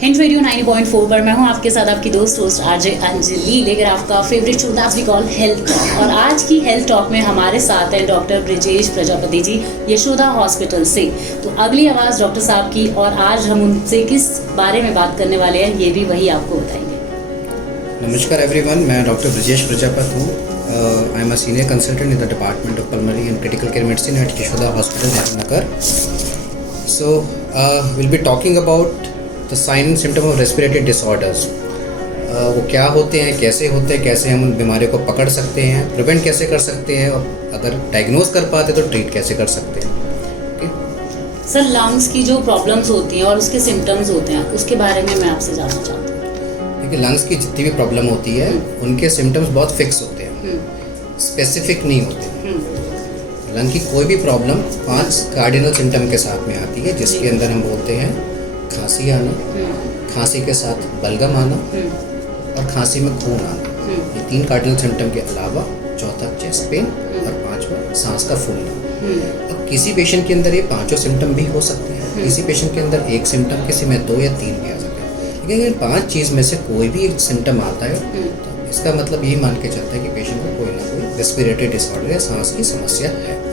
Hint radio 90.4 पर मैं हूं आपके साथ आपकी दोस्त होस्ट आरजे अंजलि, लेकर आपका favourite show that's we call health talk. और आज की हेल्थ टॉक में हमारे साथ हैं डॉक्टर ब्रिजेश प्रजापति जी, यशोदा हॉस्पिटल से। तो अगली आवाज़ डॉक्टर साहब की, और आज हम उनसे किस बारे में बात करने वाले हैं ये भी वही आपको बताएंगे। नमस्कार एवरीवन, मैं डॉक्टर ब्रिजेश प्रजापति हूँ। I am a senior consultant in the department of pulmonary and critical care medicine at Yashoda hospital Gandhinagar. So will be talking about the sign and symptom of respiratory disorders. वो क्या होते हैं, कैसे होते हैं, कैसे हम उन बीमारियों को पकड़ सकते हैं, प्रिवेंट कैसे कर सकते हैं, और अगर डायग्नोज कर पाते तो ट्रीट कैसे कर सकते हैं। सर, लंग्स की जो प्रॉब्लम्स होती हैं और उसके सिम्टम्स होते हैं, उसके बारे में मैं आपसे जानना चाहती हूँ। देखिए, लंग्स की जितनी भी प्रॉब्लम होती है उनके सिम्टम्स बहुत फिक्स होते हैं, स्पेसिफिक नहीं होते। लंग की कोई भी प्रॉब्लम 5 कार्डिनल सिम्टम के साथ में आती है, जिसके अंदर हम बोलते हैं खांसी आना, खांसी के साथ बलगम आना और खांसी में खून आना। ये 3 कार्डिनल सिम्टम के अलावा चौथा चेस्ट पेन और 5वां सांस का फूलना। अब किसी पेशेंट के अंदर ये 5 सिम्टम भी हो सकते हैं, किसी पेशेंट के अंदर 1 सिम्टम, किसी में 2 या 3 भी आ सकते हैं। लेकिन इन 5 चीज़ में से कोई भी एक सिम्टम आता है तो इसका मतलब यही मान के चलता है कि पेशेंट को कोई ना कोई रेस्पिरेटरी डिसऑर्डर या सांस की समस्या है।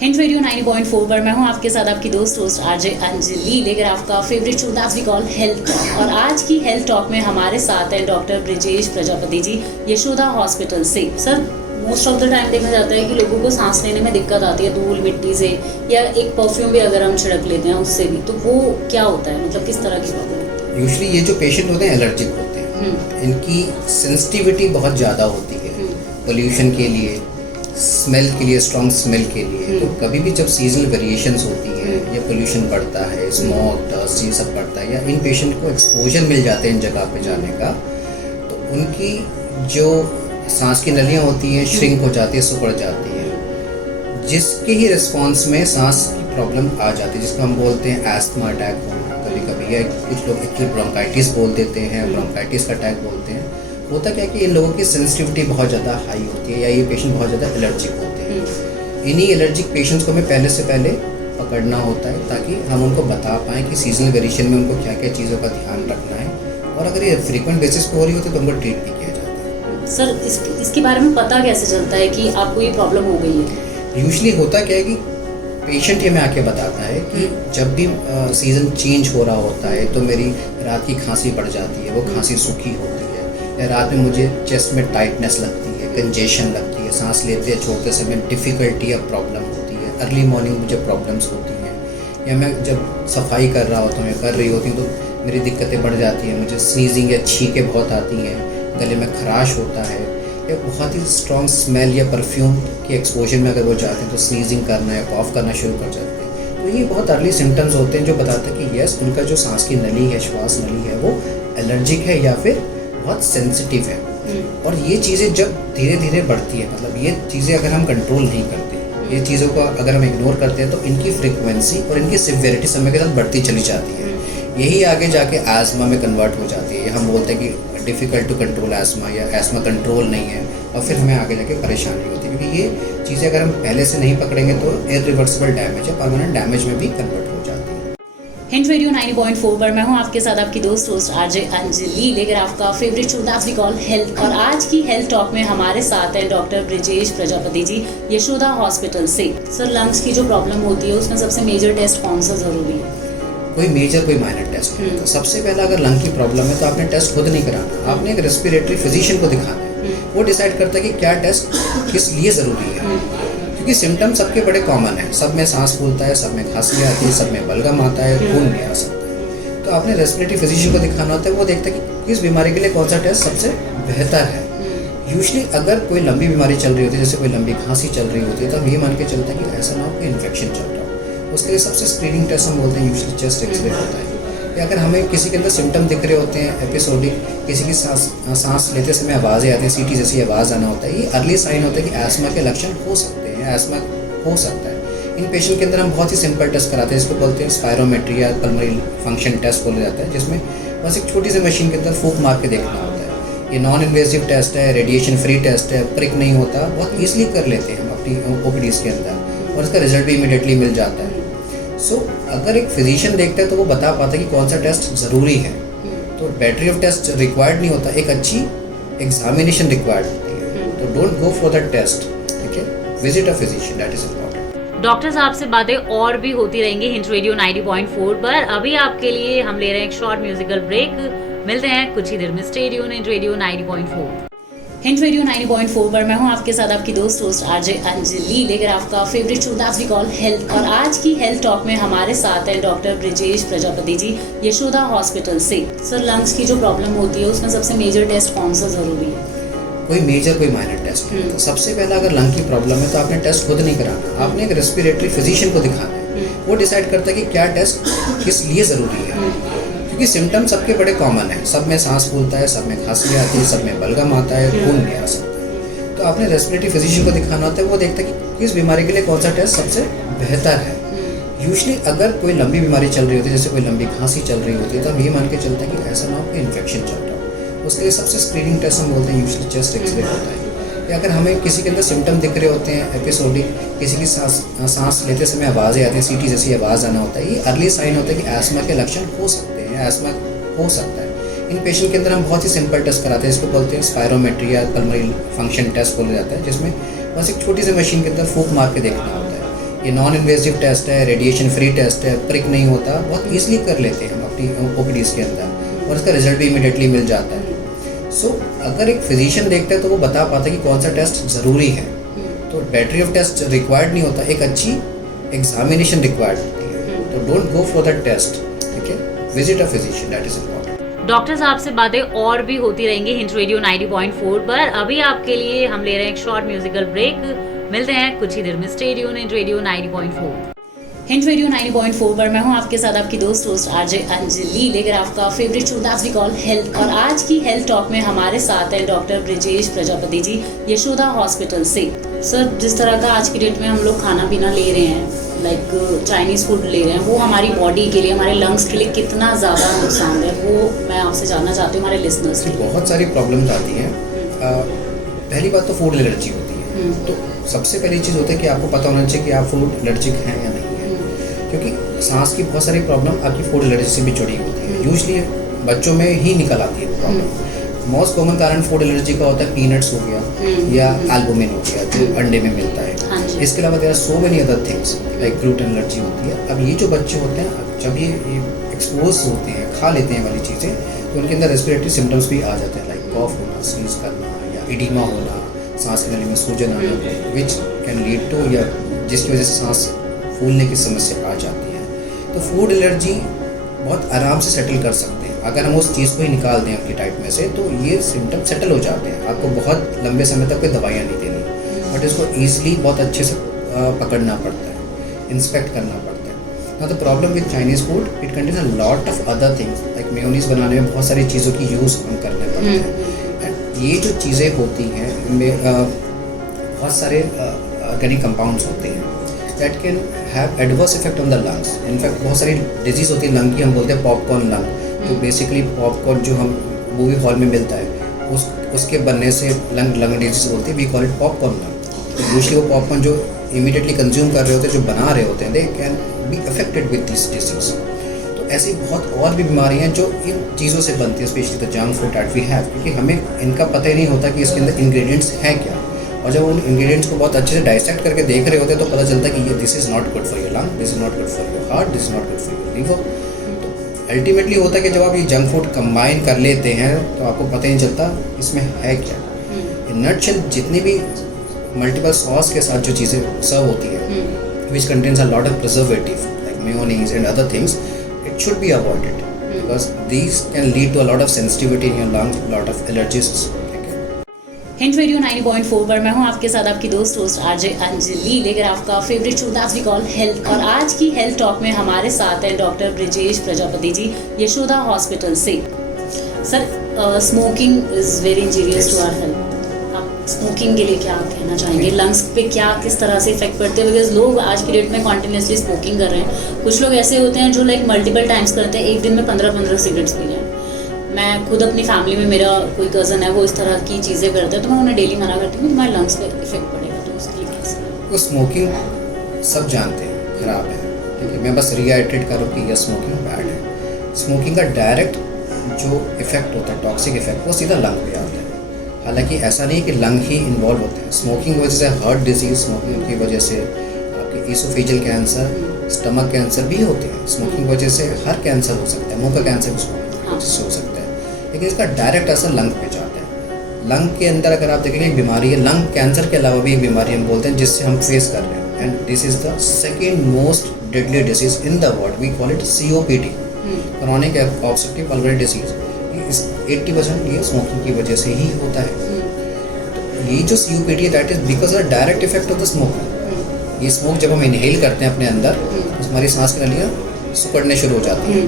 हिंट रेडियो 90.4 पर मैं हूं आपके साथ आपकी दोस्त होस्ट आरजे अंजलि, लेकर आपका favourite show that's we call health talk. और आज की हेल्थ टॉक में हमारे साथ हैं डॉक्टर ब्रिजेश प्रजापति जी, यशोदा हॉस्पिटल से। Sir, most of the time देखा जाता है कि लोगों को सांस लेने में दिक्कत आती है धूल मिट्टी से, या एक परफ्यूम भी अगर हम छिड़क लेते हैं उससे भी, तो वो क्या होता है, मतलब किस तरह की प्रॉब्लम होती है? यूजुअली ये जो पेशेंट होते हैं एलर्जिक होते हैं, इनकी सेंसिटिविटी बहुत ज़्यादा होती है पोल्यूशन के लिए, स्मेल के लिए, स्ट्रॉन्ग स्मेल के लिए। तो कभी भी जब सीजनल वेरिएशंस होती हैं या पोल्यूशन बढ़ता है, स्मोक, डस्ट, ये सब बढ़ता है, या इन पेशेंट को एक्सपोजर मिल जाते हैं इन जगह पे जाने का, तो उनकी जो सांस की नलियाँ होती हैं श्रिंक हो जाती है, सिकुड़ जाती है, जिसके ही रिस्पॉन्स में सांस की प्रॉब्लम आ जाती है, जिसको हम बोलते हैं एस्थमा अटैक होना कभी कभी, या कुछ लोग एक्यूट ब्रोंकाइटिस बोल देते हैं, ब्रोंकाइटिस का अटैक बोलते हैं। होता क्या है कि इन लोगों की सेंसिटिविटी बहुत ज़्यादा हाई होती है, या ये पेशेंट बहुत ज़्यादा एलर्जिक होते हैं। इन्हीं एलर्जिक पेशेंट्स को हमें पहले से पहले पकड़ना होता है, ताकि हम उनको बता पाएँ कि सीजनल वेरिएशन में उनको क्या क्या चीज़ों का ध्यान रखना है, और अगर ये फ्रीक्वेंट बेसिस पे हो रही होती है तो उनको ट्रीट भी किया जाता है। सर, इसके बारे में पता कैसे चलता है कि आपको ये प्रॉब्लम हो गई है? यूजुअली होता क्या है कि पेशेंट हमें आके बताता है कि जब भी सीज़न चेंज हो रहा होता है तो मेरी रात की खांसी बढ़ जाती है, वो खांसी सूखी होती है, या रात में मुझे चेस्ट में टाइटनेस लगती है, कंजेशन लगती है, सांस लेते या छोड़ते समय डिफ़िकल्टी या प्रॉब्लम होती है, अर्ली मॉर्निंग मुझे प्रॉब्लम्स होती हैं, या मैं जब सफाई कर रहा होता हूँ या कर रही होती हूँ तो मेरी दिक्कतें बढ़ जाती हैं, मुझे स्नीजिंग या छींकें बहुत आती हैं, गले में खराश होता है, या बहुत ही स्ट्रॉन्ग स्मेल या परफ्यूम के एक्सपोजर में अगर वो जाते हैं तो स्नीजिंग करना या कॉफ करना शुरू कर जाते हैं। तो ये बहुत अर्ली सिम्टम्स होते हैं जो बताते हैं कि यस, उनका जो सांस की नली है, श्वास नली है, वो एलर्जिक है या फिर बहुत सेंसिटिव है। और ये चीज़ें जब धीरे धीरे बढ़ती है, मतलब ये चीज़ें अगर हम कंट्रोल नहीं करते, ये चीज़ों को अगर हम इग्नोर करते हैं, तो इनकी फ्रिक्वेंसी और इनकी सिवियरिटी समय के साथ बढ़ती चली जाती है। यही आगे जाके एस्मा में कन्वर्ट हो जाती है। हम बोलते हैं कि डिफ़िकल्ट टू कंट्रोल एस्मा, या एस्मा कंट्रोल नहीं है, और फिर हमें आगे जाके परेशानी होती है, क्योंकि ये चीज़ें अगर हम पहले से नहीं पकड़ेंगे तो इरिवर्सिबल डैमेज या परमानेंट डैमेज में भी कन्वर्ट हो जाती है। हिंट रेडियो 90.4 पर मैं हूं आपके साथ आपकी दोस्त होस्ट आरजे अंजलि, लेकर आपका favourite show that's we call health. और आज की हेल्थ टॉक में हमारे साथ हैं डॉक्टर ब्रिजेश प्रजापति जी, यशोदा हॉस्पिटल से। सर, लंग्स की जो प्रॉब्लम होती है उसमें सबसे मेजर टेस्ट कौन सा ज़रूरी है? कोई मेजर कोई माइनर टेस्ट नहीं होता। सबसे पहला अगर लंग की प्रॉब्लम है तो आपने टेस्ट खुद नहीं कराना, आपने एक रेस्पिरेटरी फिजिशियन को दिखाना है। वो डिसाइड करता है कि क्या टेस्ट किस लिए ज़रूरी है, क्योंकि सिम्टम सबके बड़े कॉमन है, सब में सांस फूलता है, सब में खांसी आती है, सब में बलगम आता है, खून भी आ सकता है। तो आपने रेस्पिरेटरी फिजिशियन को दिखाना होता है, वो देखता है कि किस बीमारी के लिए कौन सा टेस्ट सबसे बेहतर है। यूजुअली अगर कोई लंबी बीमारी चल रही होती है, जैसे कोई लंबी खांसी चल रही होती है, तो हम ये मान के चलते हैं कि ऐसा ना हो कि इन्फेक्शन चल रहा हो। उसके लिए सबसे स्क्रीनिंग टेस्ट हम बोलते हैं यूजुअली चेस्ट एक्सरे होता है। या अगर हमें किसी के अंदर सिम्टम दिख रहे होते हैं एपिसोडिक, किसी की सांस लेते समय आवाज़ें आती हैं, सीटी जैसी आवाज़ आना होता है, ये अर्ली साइन होता है कि एस्मा के लक्षण हो सकते हैं, एस्मा हो सकता है। इन पेशेंट के अंदर हम बहुत ही सिंपल टेस्ट कराते हैं, इसको बोलते हैं स्पायरोमेट्री या पल्मोनरी फंक्शन टेस्ट बोला जाता है, जिसमें बस एक छोटी सी मशीन के अंदर फूंक मार के देखना होता है। ये नॉन इन्वेसिव टेस्ट है, रेडिएशन फ्री टेस्ट है, प्रिक नहीं होता, बहुत ईजिली कर लेते हैं हम अपनी ओपीडीज़ के अंदर, और इसका रिजल्ट भी इमीडिएटली मिल जाता है। सो अगर एक फिजिशियन देखता है तो वो बता पाता है कि कौन सा टेस्ट ज़रूरी है। तो बैटरी ऑफ टेस्ट रिक्वायर्ड नहीं होता, एक अच्छी एग्जामिनेशन रिक्वायर्ड होती है। तो don't go for that test, ठीक है, visit a physician, that is important. Doctor साहब से बातें और भी होती रहेंगी हिंट रेडियो 90.4 पर। अभी आपके लिए हम ले रहे हैं एक शॉर्ट म्यूजिकल ब्रेक। मिलते हैं कुछ ही देर में। Stay tune hint radio 90.4। Hint radio 90.4 पर मैं हूं आपके साथ आपकी दोस्त आरजे अंजलि, लेकर आपका favourite show that's we call health. और आज की हेल्थ टॉक में हमारे साथ हैं डॉक्टर ब्रिजेश प्रजापति जी, यशोदा हॉस्पिटल से। सर, लंग्स की जो प्रॉब्लम होती है उसमें सबसे मेजर टेस्ट कौन सा जरूरी है? कोई मेजर कोई माइनर टेस्ट नहीं होता। सबसे पहला अगर लंग की प्रॉब्लम है तो आपने टेस्ट खुद नहीं कराना, आपने एक रेस्पिरेटरी फिजिशियन को दिखाना है। वो डिसाइड करता है कि क्या टेस्ट किस लिए ज़रूरी है, क्योंकि सिम्टम सबके बड़े कॉमन हैं। सब में सांस फूलता है, सब में खांसी आती है, सब में बलगम आता है, खून नहीं आ सकता है। तो आपने रेस्पिरेटरी फिजिशियन को दिखाना होता है, वो देखता है कि किस बीमारी के लिए कौन सा टेस्ट सबसे बेहतर है। यूजली अगर कोई लंबी बीमारी चल रही होती है, जैसे कोई लंबी खांसी चल रही होती है, तो हम ये मान के चलते हैं कि ऐसा ना हो कि इन्फेक्शन चल रहा हो। उसके लिए सबसे स्क्रीनिंग टेस्ट हम बोलते हैं यूजली चेस्ट एक्सरे होता है। या अगर हमें किसी के अंदर सिम्टम दिख रहे होते हैं एपिसोडिक, किसी की सांस लेते समय आवाज़ें आती हैं, सीटी जैसी आवाज़ आना होता है, ये अर्ली साइन होता है कि एस्मा के लक्षण हो सकते हैं, एस्मा हो सकता है। इन पेशेंट के अंदर हम बहुत ही सिंपल टेस्ट कराते हैं, इसको बोलते हैं स्पायरोमेट्री या पल्मोनरी फंक्शन टेस्ट बोला जाता है, जिसमें बस एक छोटी सी मशीन के अंदर फूंक मार के देखना होता है। ये नॉन इन्वेजिव टेस्ट है, रेडिएशन फ्री टेस्ट है, प्रिक नहीं होता, बहुत ईजिली कर लेते हैं हम अपनी ओपीडीज़ के अंदर, और इसका रिजल्ट भी इमीडिएटली मिल जाता है। सो अगर एक फिजिशियन देखता है तो वो बता पाता है कि कौन सा टेस्ट ज़रूरी है। तो बैटरी ऑफ टेस्ट रिक्वायर्ड नहीं होता, एक अच्छी एग्जामिनेशन रिक्वायर्ड होती है। तो don't go for that test, ठीक है, visit a physician, that is important. Doctor साहब से बातें और भी होती रहेंगी हिंट रेडियो 90.4 पर। अभी आपके लिए हम ले रहे हैं एक शॉर्ट म्यूजिकल ब्रेक। मिलते हैं कुछ ही देर में। Stay tune hint radio 90.4। Hint radio 90.4 पर मैं हूं आपके साथ आपकी दोस्त आरजे अंजलि, लेकर आपका favourite show that's we call health. और आज की हेल्थ टॉक में हमारे साथ हैं डॉक्टर ब्रिजेश प्रजापति जी, यशोदा हॉस्पिटल से। सर, जिस तरह का आज की डेट में हम लोग खाना पीना ले रहे हैं, लाइक चाइनीज़ फूड ले रहे हैं, वो हमारी बॉडी के लिए, हमारे लंग्स के लिए कितना ज़्यादा नुकसान है, वो मैं आपसे जानना चाहती हूँ, हमारे लिसनर्स के लिए। बहुत सारी प्रॉब्लम्स आती हैं। पहली बात तो फूड एलर्जी होती है। तो सबसे पहली चीज़ होती है कि आपको पता होना चाहिए कि आप फूड एलर्जिक हैं या नहीं है, क्योंकि सांस की बहुत सारी प्रॉब्लम आपकी फूड एलर्जी से भी जुड़ी होती है। यूजली बच्चों में ही निकल आती है प्रॉब्लम। मोस्ट कॉमन कारण फूड एलर्जी का होता है पीनट्स हो गया या एल्बुमिन हो गया, जो अंडे में मिलता है। इसके अलावा there are so many other things like gluten allergy होती है। अब ये जो बच्चे होते हैं, जब ये एक्सपोज होते हैं, खा लेते हैं वाली चीज़ें, तो उनके अंदर रेस्पिरेटरी सिम्टम्स भी आ जाते हैं, लाइक कॉफ होना, स्नीज करना, या एडिमा होना, सांस लेने में सूजन आना, विच कैन लीड टू, या जिसकी वजह से सांस फूलने की समस्या आ जाती है। तो फूड एलर्जी बहुत आराम से सेटल कर सकते हैं अगर हम उस चीज़ को ही निकाल दें अपनी डाइट में से, तो ये सिम्टम सेटल हो जाते हैं। आपको बहुत लंबे समय तक कोई दवाइयाँ नहीं देनी, बट इसको ईजिली बहुत अच्छे से पकड़ना पड़ता है, इंस्पेक्ट करना पड़ता है। ना the problem with Chinese food, it contains a lot of other things, like mayonnaise बनाने में बहुत सारी चीज़ों की यूज़ हम करने पड़ते हैं। एंड ये जो चीज़ें होती हैं, इनमें बहुत सारे ऑर्गेनिक कंपाउंड्स होते हैं that can have adverse effect on the lungs. In fact, बहुत सारी डिजीज़ होती है लंग की, हम बोलते हैं पॉपकॉर्न लंग, तो बेसिकली पॉपकॉर्न जो हम मूवी हॉल में मिलता है, उसके बनने से लंग डिजीज़ बोलते हैं, we call it popcorn lung. तो यूजली वो पॉपकॉर्न जो इमीडिएटली कंज्यूम कर रहे होते हैं, जो बना रहे होते हैं, they can be affected with this disease. तो ऐसी बहुत और भी बीमारियाँ जो इन चीज़ों से बनती है, specially the junk food that we have, क्योंकि हमें इनका पता ही नहीं होता कि इसके अंदर इंग्रेडिएंट्स हैं क्या। और जब उन इंग्रेडिएंट्स को बहुत अच्छे से डाइसेक्ट करके देख रहे होते हैं, तो पता चलता है कि ये this is not good for your lung, this is not good for your heart, this is not good for your liver. तो अल्टीमेटली होता है कि जब आप ये जंक फूड कंबाइन कर लेते हैं, तो आपको पता ही नहीं चलता इसमें है क्या। इन नटशेल जितनी भी मल्टीपल सॉस के साथ जो चीज़ें सर्व होती हैं, which contains a lot of preservative like mayonnaise and other things, it should be avoided because these can lead to a lot of sensitivity in your lung, lot of allergies. Hint radio 90.4 पर मैं हूं आपके साथ आपकी दोस्त RJ Anjali, लेकर आपका favourite show that's we call health. और आज की हेल्थ टॉक में हमारे साथ हैं डॉक्टर ब्रिजेश प्रजापति जी, यशोदा हॉस्पिटल से। Sir, smoking is very injurious to our health. आप स्मोकिंग के लिए क्या कहना चाहेंगे? लंग्स पे क्या किस तरह से इफेक्ट पड़ते हैं? बिकॉज लोग आज की डेट में कॉन्टिन्यूसली स्मोकिंग कर रहे हैं। कुछ लोग ऐसे होते हैं जो लाइक मल्टीपल टाइम्स करते हैं, एक दिन में 15-15 सिगरेट्स पी रहे हैं। मैं खुद अपनी फैमिली में, मेरा कोई कज़न है वो इस तरह की चीज़ें करता है, तो मैं उन्हें डेली मना करती हूँ कि तुम्हारे लंग्स पे इफेक्ट पड़ेगा, तो उसके लिए कैसे? वो स्मोकिंग सब जानते हैं खराब है, ठीक है, मैं बस रीआइट्रेट करूँ कि यह स्मोकिंग बैड है। स्मोकिंग का डायरेक्ट जो इफेक्ट होता है, टॉक्सिक इफेक्ट, वो सीधा लंग पे आता है। हालांकि ऐसा नहीं है कि लंग ही इन्वॉल्व होते हैं। स्मोकिंग की वजह से हार्ट डिजीज, स्मोकिंग की वजह से आपके ईसोफेजियल कैंसर, स्टमक कैंसर भी होते हैं। स्मोकिंग की वजह से हर कैंसर हो सकता है, मुंह का कैंसर भी स्मोकिंग की वजह से हो सकता है, लेकिन इसका डायरेक्ट असर लंग पे जाता है। लंग के अंदर अगर आप देखेंगे एक बीमारी है, लंग कैंसर के अलावा भी एक बीमारी हम बोलते हैं जिससे हम फेस कर रहे हैं, and this is the second most deadly disease in the world. We call it COPD, chronic obstructive pulmonary disease. 80% ये स्मोकिंग की वजह से ही होता है। तो ये जो COPD है that is because of direct effect of the smoking. ये स्मोक जब हम इनहेल करते हैं अपने अंदर, तो हमारी सांस की नलियाँ सिकुड़ने शुरू हो जाती हैं।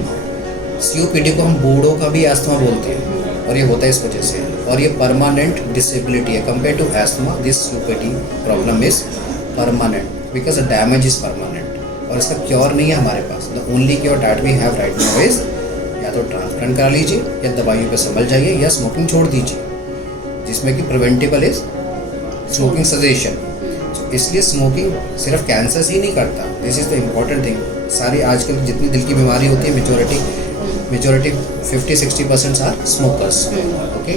COPD को हम बूढ़ों का भी एस्थमा बोलते हैं, और ये होता है इस वजह से, और ये परमानेंट डिसेबिलिटी है। Compare to asthma, this COPD problem is permanent because the damage is permanent, और इसका क्योर नहीं है हमारे पास। The only cure that we have right now is या तो ट्रांसप्लांट करा लीजिए, या दवाइयों पे संभल जाइए, या स्मोकिंग छोड़ दीजिए, जिसमें कि प्रिवेंटेबल इज स्मोकिंग सेसेशन। इसलिए स्मोकिंग सिर्फ कैंसर ही नहीं करता, this is the important thing. सारी आजकल जितनी दिल की बीमारी होती है, majority 50-60% are smokers, okay,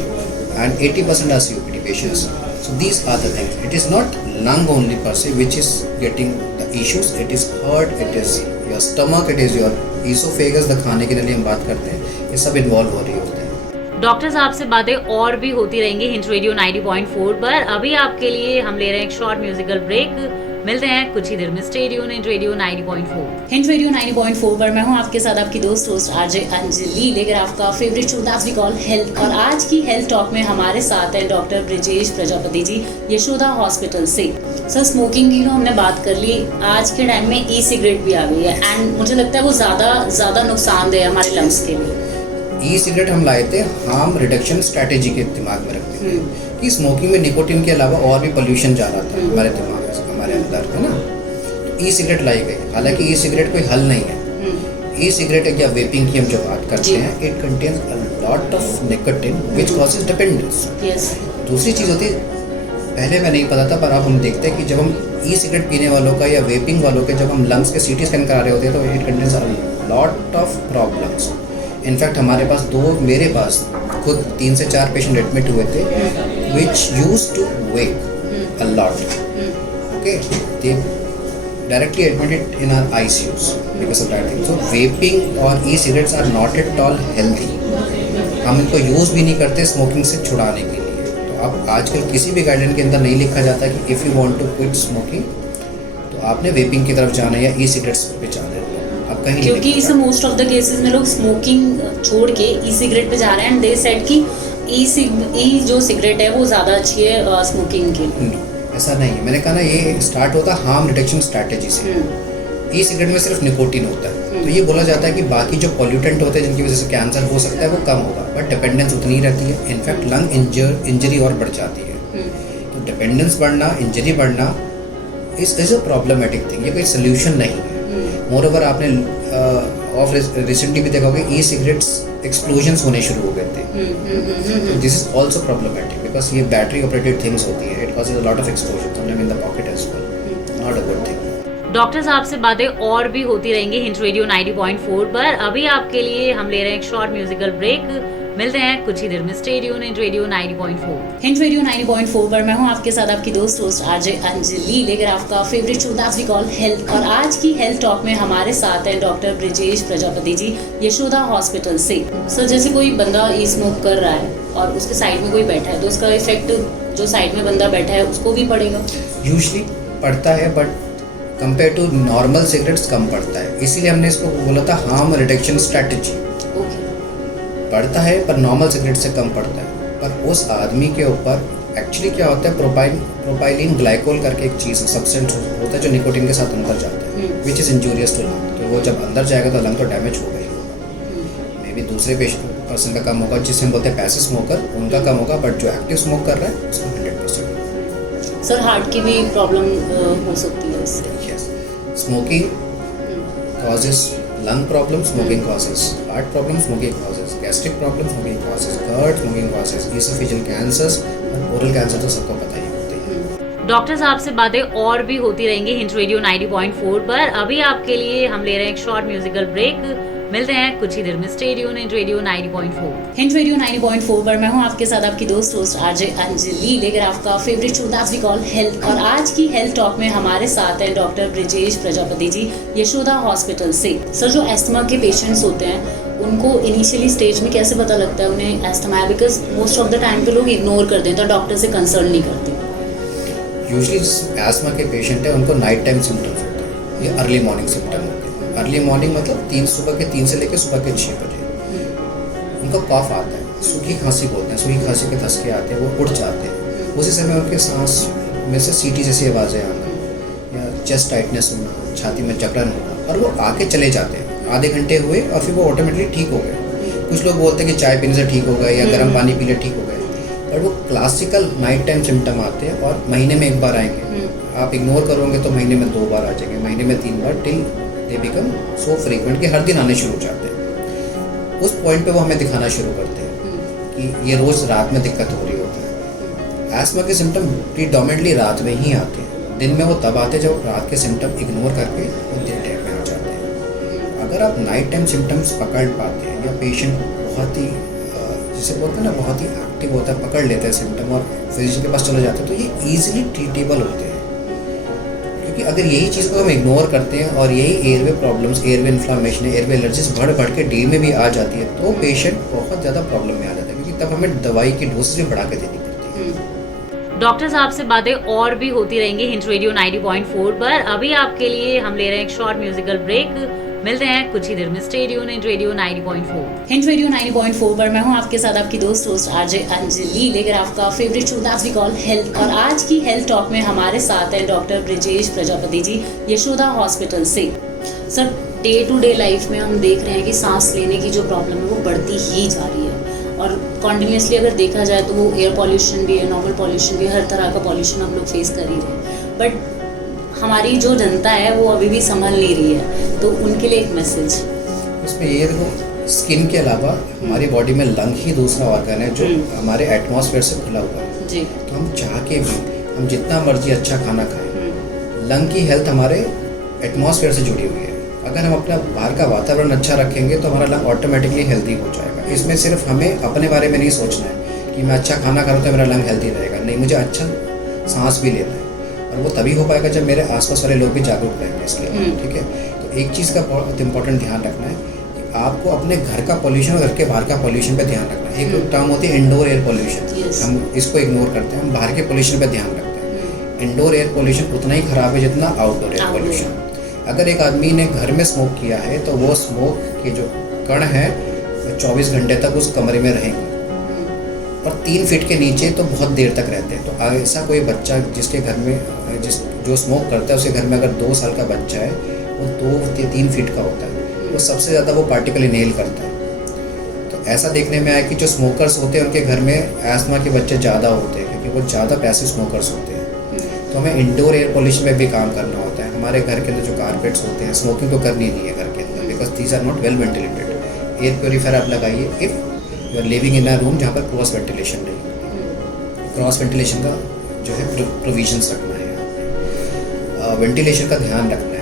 and 80% are COPD patients. So these are the things. It is not lung only per se which is getting the issues. It is heart, it is your stomach, it is your esophagus, the खाने के लिए हम बात करते हैं, ये सब involve हो रही होते हैं। डॉक्टर साहब से बातें और भी होती रहेंगी हिंट रेडियो 90.4 पर। अभी आपके लिए हम ले रहे हैं एक शॉर्ट म्यूजिकल ब्रेक। मिलते हैं कुछ ही देर में। Stay tuned hint radio 90.4। Hint radio 90.4 पर मैं हूं आपके साथ आपकी दोस्त होस्ट आरजे अंजलि, लेकर आपका favourite show that's we call health. और आज की हेल्थ टॉक में हमारे साथ हैं डॉक्टर ब्रिजेश प्रजापति जी, यशोदा हॉस्पिटल से। सर, स्मोकिंग की तो हमने बात कर ली, आज के टाइम में E-सिगरेट भी आ गई है, एंड मुझे लगता है वो ज़्यादा नुकसानदेह है हमारे लंग्स के लिए। E-सिगरेट हम लाए थे हार्म रिडक्शन स्ट्रैटेजी के दिमाग में रखते थे कि स्मोकिंग में निकोटिन के अलावा और भी पोल्यूशन जा रहा था हमारे दिमाग में, हमारे अंदर, है ना। तो E-सिगरेट लाई गई। हालांकि E-सिगरेट कोई हल नहीं है। E-सिगरेट या वेपिंग की हम जो बात करते हैं, it contains a lot of nicotine which causes dependence. दूसरी चीज़ होती है, पहले मैं नहीं पता था, पर अब हम देखते हैं कि जब हम E-सिगरेट पीने वालों का या वेपिंग वालों के जब हम लंग्स के CT स्कैन करा रहे होते हैं, तो it contains a lot of problems. In fact हमारे पास मेरे पास खुद 3 से 4 पेशेंट एडमिट हुए थे which use to wake a lot, okay, they directly admitted in our ICUs because of that thing. So vaping और E-सिगरेट्स are not at all healthy. हम इनको यूज़ भी नहीं करते स्मोकिंग से छुड़ाने के लिए। तो अब आजकल किसी भी गाइडलाइन के अंदर नहीं लिखा जाता कि if you want to quit smoking तो आपने वेपिंग की तरफ जाना या E-सिगरेट्स पे जाना है, अब कहीं क्योंकि इस मोस्ट ऑफ द केसेस में लोग स्मोकिंग छोड़ के E-सिगरेट पे जा रहे हैं, एंड दे सेड कि ई जो सिगरेट है वो ज़्यादा अच्छी है स्मोकिंग के लिए। ऐसा नहीं है। मैंने कहा ना, ये स्टार्ट होता है हार्म रिडक्शन स्ट्रैटेजी से। E-सिगरेट में सिर्फ निकोटिन होता है, तो ये बोला जाता है कि बाकी जो पॉल्यूटेंट होते हैं जिनकी वजह से कैंसर हो सकता है वो कम होगा, बट डिपेंडेंस उतनी ही रहती है। इनफैक्ट लंग इंजरी और बढ़ जाती है। तो डिपेंडेंस बढ़ना, इंजरी बढ़ना इज अ प्रॉब्लमेटिक थिंग, ये कोई सोल्यूशन नहीं है। मोर ओवर आपने ऑफ रिसेंटली भी देखा होगा E-सिगरेट्स एक्सप्लोजन्स होने शुरू हो गए थे। This is also problematic because ये बैटरी ऑपरेटेड थिंग्स होती है, it causes a lot of explosion in the pocket as well, not a good thing. Doctor साहब से बातें और भी होती रहेंगी हिंट रेडियो 90.4 पर। अभी आपके लिए हम ले रहे हैं एक शॉर्ट म्यूजिकल ब्रेक। मिलते हैं कुछ ही देर में। Stay tuned hint radio 90.4। Hint radio 90.4 पर मैं हूं आपके साथ आपकी दोस्त होस्ट आरजे अंजलि, लेकर आपका favourite show that's we call health. और आज की हेल्थ टॉक में हमारे साथ हैं डॉक्टर ब्रिजेश प्रजापति जी, यशोदा हॉस्पिटल से। सर, जैसे कोई बंदा स्मोक कर रहा है और उसके साइड में कोई बैठा है, तो उसका इफेक्ट जो साइड में बंदा बैठा है उसको भी पड़ेगा? यूजली पड़ता है, but compare to normal cigarettes कम पड़ता है। इसीलिए हमने इसको बोला था हार्म रिडक्शन स्ट्रैटेजी। पड़ता है पर नॉर्मल सिगरेट से कम पड़ता है। पर उस आदमी के ऊपर एक्चुअली क्या होता है, प्रोपाइलिन ग्लाइकोल करके एक चीज़ सब्सटेंस होता है जो निकोटिन के साथ अंदर जाता है, which is injurious to lung. तो वो जब अंदर जाएगा तो लंग तो डैमेज होगा ही होगा। मे बी दूसरे पर्सन का कम होगा, जिसे हम बोलते हैं पैसिव स्मोकर, उनका कम होगा, बट जो एक्टिव स्मोक कर रहा है उसका 100%। सर, हार्ट की भी प्रॉब्लम हो सकती है इससे? Yes, smoking causes lung problem, smoking causes heart problem, smoking causes gastric problem, smoking causes gut, smoking causes esophageal cancers, और oral cancer तो सबको पता ही होता है। डॉक्टर साहब से बातें और भी होती रहेंगी हिंट रेडियो 90.4 पर। अभी आपके लिए हम ले रहे हैं एक शॉर्ट म्यूजिकल ब्रेक। मिलते हैं कुछ ही देर में। Stay tune hint radio 90.4। Hint radio 90.4 पर मैं हूं आपके साथ आपकी दोस्त होस्ट आरजे अंजलि, लेकर आपका favourite show that's we call health. और आज की हेल्थ टॉक में हमारे साथ हैं डॉक्टर ब्रिजेश प्रजापति जी, यशोदा हॉस्पिटल से। सर, जो एस्थमा के पेशेंट्स होते हैं उनको इनिशियली स्टेज में कैसे पता लगता है उन्हें एस्थमा है? Because most of the time पे लोग इग्नोर कर देते हैं, डॉक्टर से कंसल्ट नहीं करते। यूजली एस्मा के पेशेंट है उनको नाइट टाइम सिम्टम्स होते हैं या अर्ली मॉर्निंग सिम्टम होते हैं। अर्ली मॉर्निंग मतलब सुबह के 3 से लेकर सुबह के 6 बजे उनका कॉफ आता है, सूखी खांसी बोलते हैं, सूखी खांसी के धसके आते हैं, वो उठ जाते हैं। उसी समय उनके सांस में से सीटी जैसी आवाज़ें आना या चेस्ट टाइटनेस होना, छाती में जकड़न होना, और वो आके चले जाते हैं। आधे घंटे हुए और फिर वो ऑटोमेटिकली ठीक हो गए। कुछ लोग बोलते हैं कि चाय पीने से ठीक हो गए या गर्म पानी पी ले ठीक हो गए, और वो क्लासिकल नाइट टाइम सिम्टम आते हैं और महीने में एक बार आएंगे। आप इग्नोर करोगे तो महीने में 2 बार आ जाएंगे, महीने में 3 बार, till they become so frequent कि हर दिन आने शुरू हो जाते हैं। उस पॉइंट पे वो हमें दिखाना शुरू करते हैं कि ये रोज़ रात में दिक्कत हो रही होती है। एस्मा के सिम्टम प्रीडोमिनेटली रात में ही आते हैं। दिन में वो तब आते हैं जब रात के सिम्टम इग्नोर करके वो दिन टाइम में आ जाते हैं। अगर आप नाइट टाइम सिम्टम्स पकड़ पाते हैं या पेशेंट बहुत ही जिसे बोलते हैं ना बहुत ही एक्टिव होता है, पकड़ लेता है सिम्टम और फिजिशियन के पास चले जाते हैं, तो ये ईजिली ट्रीटेबल होते हैं। क्योंकि अगर यही चीज़ को हम इग्नोर करते हैं और यही airway problems, airway inflammation, airway allergies बढ़ के डे में भी आ जाती है, तो पेशेंट बहुत ज़्यादा प्रॉब्लम में आ जाता है, क्योंकि तब हमें दवाई की डोज भी बढ़ा के देनी पड़ती है। डॉक्टर साहब से बातें और भी होती रहेंगी हिंट रेडियो 90.4 पर। अभी आपके लिए हम ले रहे हैं एक शॉर्ट म्यूजिकल ब्रेक। मिलते हैं कुछ ही देर में। Stay tune hint radio 90.4। Hint radio 90.4 पर मैं हूं आपके साथ आपकी दोस्त होस्ट आरजे अंजलि, लेकर आपका favourite show that's we call health. और आज की हेल्थ टॉक में हमारे साथ हैं डॉक्टर ब्रिजेश प्रजापति जी, यशोदा हॉस्पिटल से। Sir, day to day life में हम देख रहे हैं कि सांस लेने की जो प्रॉब्लम है वो बढ़ती ही जा रही है, और कॉन्टिन्यूसली अगर देखा जाए तो वो एयर पॉल्यूशन भी है, नॉर्मल पॉल्यूशन भी है, हर तरह का पॉल्यूशन हम लोग फेस कर ही रहे हैं। बट हमारी जो जनता है वो अभी भी संभल नहीं रही है, तो उनके लिए एक मैसेज। इसमें ये देखो, स्किन के अलावा हमारी बॉडी में लंग ही दूसरा ऑर्गन है जो हमारे एटमॉस्फेयर से खुला हुआ है जी। तो हम चाह के भी हम जितना मर्जी अच्छा खाना खाएं, लंग की हेल्थ हमारे एटमॉस्फेयर से जुड़ी हुई है। अगर हम अपना बाहर का वातावरण अच्छा रखेंगे तो हमारा लंग ऑटोमेटिकली हेल्दी हो जाएगा। इसमें सिर्फ हमें अपने बारे में नहीं सोचना है कि मैं अच्छा खाना खाऊँ तो मेरा लंग हेल्दी रहेगा, नहीं, मुझे अच्छा सांस भी लेना है, और वो तभी हो पाएगा जब मेरे आसपास वाले लोग भी जागरूक रहेंगे इसके लिए। ठीक है, तो एक चीज़ का बहुत इंपॉर्टेंट ध्यान रखना है कि आपको अपने घर का पॉल्यूशन और घर के बाहर का पॉल्यूशन पे ध्यान रखना है। एक टर्म होती है इंडोर एयर पॉल्यूशन, हम इसको इग्नोर करते हैं, हम बाहर के पॉल्यूशन पे ध्यान रखते हैं। इंडोर एयर पॉल्यूशन उतना ही खराब है जितना आउटडोर एयर पॉल्यूशन। अगर एक आदमी ने घर में स्मोक किया है तो वो स्मोक के जो कण हैं 24 घंटे तक उस कमरे में रहेंगे, और 3 फीट के नीचे तो बहुत देर तक रहते हैं। तो ऐसा कोई बच्चा जिसके घर में जो स्मोक करता है उसके घर में अगर 2 साल का बच्चा है, वो 2-3 फीट का होता है, वो सबसे ज़्यादा वो पार्टिकल इनहेल करता है। तो ऐसा देखने में आया कि जो स्मोकर्स होते हैं उनके घर में एस्थमा के बच्चे ज़्यादा होते हैं, क्योंकि वो ज़्यादा पैसिव स्मोकर्स होते हैं। तो हमें इंडोर एयर पॉल्यूशन में भी काम करना होता है। हमारे घर के अंदर जो कारपेट्स होते हैं, स्मोकिंग तो करनी नहीं है घर के अंदर, because these are not well ventilated. Air purifier आप लगाइए if you are living in a room जहाँ पर क्रॉस वेंटिलेशन नहीं। क्रॉस वेंटिलेशन का जो है प्रोविजंस रखना है, वेंटिलेशन का ध्यान रखना है।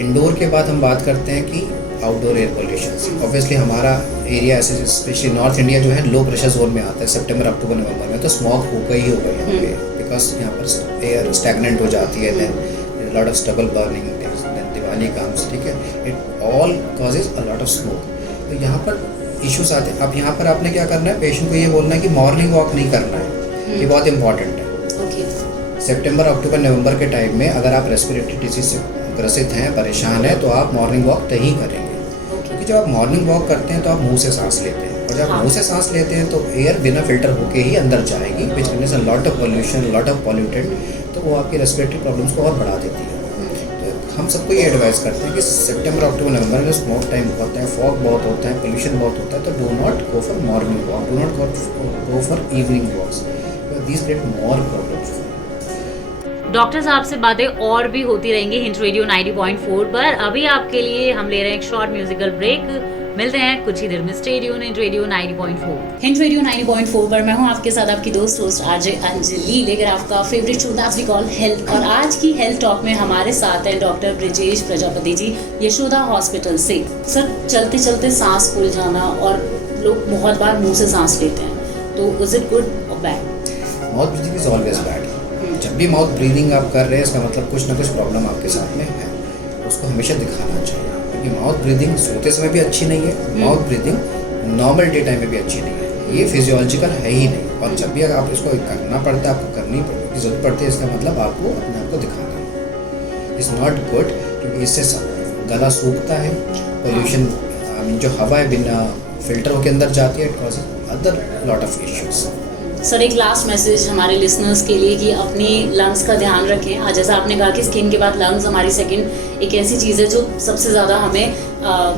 इंडोर के बाद हम बात करते हैं कि आउटडोर एयर पॉल्यूशन। ऑब्वियसली हमारा एरिया ऐसे स्पेशली नॉर्थ इंडिया जो है लो प्रेशर जोन में आता है, सितंबर अक्टूबर नवंबर में, तो स्मॉग होगा ही होगा यहाँ पे, बिकॉज यहाँ पर एयर स्टैगनेंट हो जाती है, then lot of stubble burning, then Diwali comes, ठीक है, it all causes a lot of smoke. तो यहाँ पर इश्यूज आते हैं। अब यहाँ पर आपने क्या करना है, पेशेंट को ये बोलना है कि मॉर्निंग वॉक नहीं करना है, ये बहुत इंपॉर्टेंट है। सितंबर अक्टूबर नवंबर के टाइम में अगर आप रेस्पिरेटरी डिजीज से ग्रसित हैं, परेशान हैं, तो आप मॉर्निंग वॉक नहीं करेंगे, क्योंकि जब आप मॉर्निंग वॉक करते हैं तो आप मुंह से सांस लेते हैं, और जब मुंह से सांस लेते हैं तो एयर बिना फिल्टर होके ही अंदर जाएगी, which means a lot of pollution, lot of pollutant, तो वो आपकी रेस्पिरेटरी प्रॉब्लम्स को और बढ़ा देती है। तो हम सबको ये एडवाइस करते हैं कि सितंबर अक्टूबर नवंबर में स्मोक टाइम बहुत है, फॉग बहुत होता है, पोल्यूशन बहुत होता है, तो do not go for morning walk, do not go for evening walks, these create more problems. Doctor साहब से बातें और भी होती रहेंगी हिंट रेडियो 90.4 पर। अभी आपके लिए हम ले रहे हैं एक शॉर्ट म्यूजिकल ब्रेक। मिलते हैं कुछ ही देर में। Stay tuned in radio 90.4। Hint radio 90.4 पर मैं हूं आपके साथ आपकी दोस्त होस्ट आरजे अंजलि, लेकर आपका favourite show that's we call health. और आज की हेल्थ टॉक में हमारे साथ हैं डॉक्टर ब्रिजेश प्रजापति जी, यशोदा हॉस्पिटल से। सर, चलते चलते सांस फूल जाना और लोग बहुत बार मुंह से सांस लेते हैं, तो इज इट गुड और bad? Mouth breathing is always bad. जब भी माउथ ब्रीदिंग आप कर रहे हैं, इसका मतलब कुछ ना कुछ प्रॉब्लम आपके साथ में है, उसको हमेशा दिखाना चाहिए। क्योंकि माउथ ब्रीदिंग सोते समय भी अच्छी नहीं है, mouth breathing normal day time में भी अच्छी नहीं है, ये फिजियोलॉजिकल है ही नहीं। और जब भी अगर आप इसको करना पड़ता है, आपको करनी की जरूरत पड़ती है, इसका मतलब आपको अपने आप को दिखाना है। इट्स नॉट गुड, क्योंकि इससे गला सूखता है, पोल्यूशन जो हवा है बिना फिल्टर के अंदर जाती है, it causes other lot of issues. Sir, एक लास्ट मैसेज हमारे लिसनर्स के लिए कि अपनी लंग्स का ध्यान रखें। आज जैसा आपने कहा कि स्किन के बाद लंग्स हमारी सेकंड एक ऐसी चीज़ है जो सबसे ज़्यादा हमें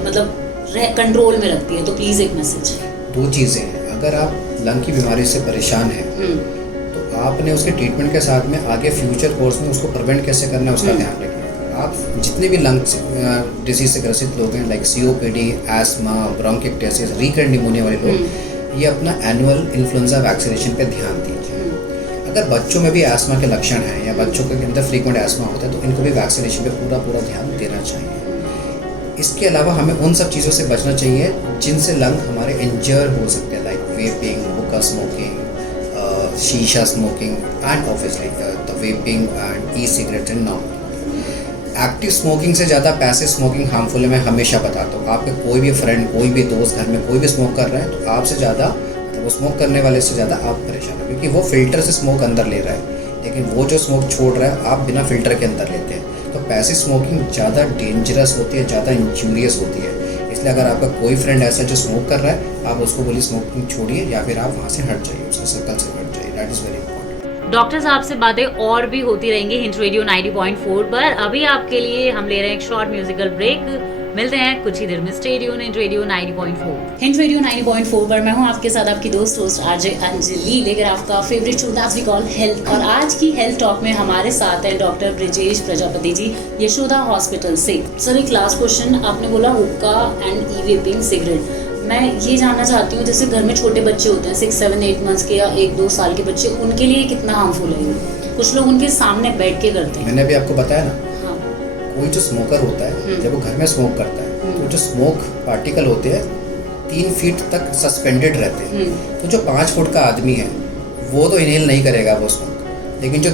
मतलब कंट्रोल में रखती है, तो प्लीज़ एक मैसेज। दो चीज़ें हैं, अगर आप लंग की बीमारी से परेशान हैं तो आपने उसके ट्रीटमेंट के साथ में आगे फ्यूचर कोर्स में उसको प्रिवेंट कैसे करना है उसका ध्यान रखिए। आप जितने भी लंग्स डिजीज से ग्रसित लोग हैं, like COPD, asthma, bronchiectasis, recurrent pneumonia वाले लोग, ये अपना एनुअल इन्फ्लुएंजा वैक्सीनेशन पे ध्यान दीजिए। अगर बच्चों में भी एस्मा के लक्षण हैं या बच्चों के अंदर फ्रीक्वेंट एस्मा होता है, तो इनको भी वैक्सीनेशन पे पूरा ध्यान देना चाहिए। इसके अलावा हमें उन सब चीज़ों से बचना चाहिए जिनसे लंग हमारे इंजर हो सकते हैं, लाइक वेपिंग, हुक्का स्मोकिंग, शीशा smoking and obviously the vaping and e-cigarette and non active smoking से ज़्यादा पैसिव स्मोकिंग हार्मफुल है। मैं हमेशा बताता हूँ, आपके कोई भी फ्रेंड, कोई भी दोस्त घर में कोई भी स्मोक कर रहा है, तो आपसे ज़्यादा मतलब वो स्मोक करने वाले से ज़्यादा आप परेशान हो, क्योंकि वो फिल्टर से स्मोक अंदर ले रहा है, लेकिन वो जो स्मोक छोड़ रहा है आप बिना फिल्टर के अंदर लेते हैं। तो पैसिव स्मोकिंग ज़्यादा डेंजरस होती है, ज़्यादा इंजूरियस होती है। इसलिए अगर आपका कोई फ्रेंड ऐसा जो स्मोक कर रहा है, आप उसको बोलिए स्मोकिंग छोड़िए, या फिर आप वहाँ से हट जाइए, उसके सर्कल से हट जाइए। That is very important. Doctor साहब से बातें और भी होती रहेंगी हिंट रेडियो 90.4 पर। अभी आपके लिए हम ले रहे हैं एक शॉर्ट म्यूजिकल ब्रेक। मिलते हैं कुछ ही देर में। Stay tuned in radio 90.4। Hint radio 90.4 पर मैं हूं आपके साथ आपकी दोस्त होस्ट आरजे अंजलि, लेकर आपका favourite show that's we call health. और आज की हेल्थ टॉक में हमारे साथ हैं डॉक्टर ब्रिजेश प्रजापति जी, यशोदा हॉस्पिटल से। सर, एक लास्ट क्वेश्चन, आपने बोला हुक्का एंड ई-वेपिंग सिगरेट, मैं ये जानना चाहती हूँ, जैसे घर में छोटे बच्चे होते हैं 6, 7, 8 मंथ्स के या 1-2 साल के बच्चे, उनके लिए कितना हार्मफुल है? कुछ लोग उनके सामने बैठ के करते हैं। मैंने अभी आपको बताया ना, हाँ। कोई जो स्मोकर होता है, जब वो घर में स्मोक करता है, तो जो स्मोक पार्टिकल होते हैं 3 फीट तक सस्पेंडेड रहते हैं। तो जो 5 फुट का आदमी है वो तो इनहेल नहीं करेगा वो स्मोक, लेकिन जो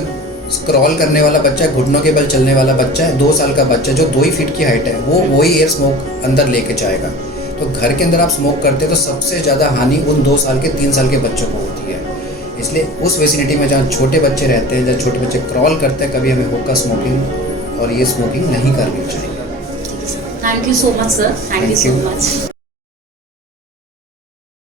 स्क्रॉल करने वाला बच्चा है, घुटनों के बल चलने वाला बच्चा है, 2 साल का बच्चा जो 2 ही फीट की हाइट है, वो वही एयर स्मोक अंदर लेके जाएगा। तो घर के अंदर आप स्मोक करते हैं तो सबसे ज़्यादा हानि उन 2 साल के 3 साल के बच्चों को होती है। इसलिए उस वेसिनिटी में जहाँ छोटे बच्चे रहते हैं, जहाँ छोटे बच्चे क्रॉल करते हैं, कभी हमें हुक्का स्मोकिंग और ये स्मोकिंग नहीं करनी चाहिए। Thank you so much sir, thank you so much.